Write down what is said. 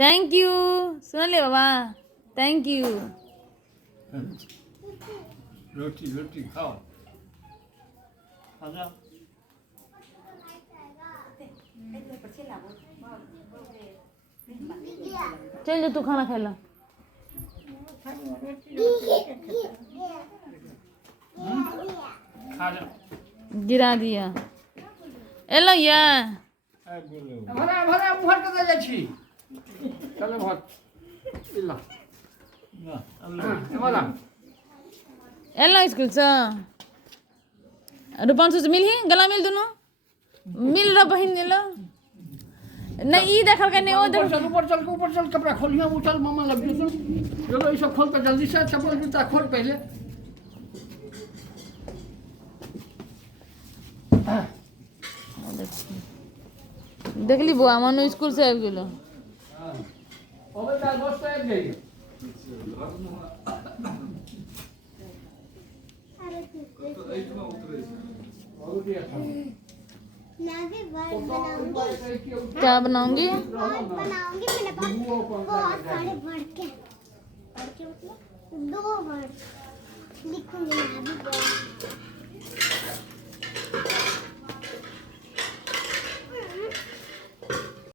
thank you सुन ले बाबा thank you रोटी रोटी खाओ खाजा चल जा तू खाना खा ला खाजा गिरा दिया एलो या आइ बोलो भरा भरा मुहर कतऽ जाइ छी चलो भर इला ना एमला एलो स्कूल से रूपांशु से मिलही गला मिल दोनों मिल रहा बहन ने लो नहीं ई देखल के नहीं ओ देख ऊपर चल कपड़ा खोलिया उठल मामा लग गयो चलो ये सब खोल के जल्दी से चप्पल जूता खोल पहले देखली बुआ मनु स्कूल से आबि गेलो ओबे तार दोस्त आबि गई क्या बनाऊंगी बनाऊंगी मेरे पास बहुत सारे वर्ड के मतलब 2 वर्ड लिखूंगी मैं अभी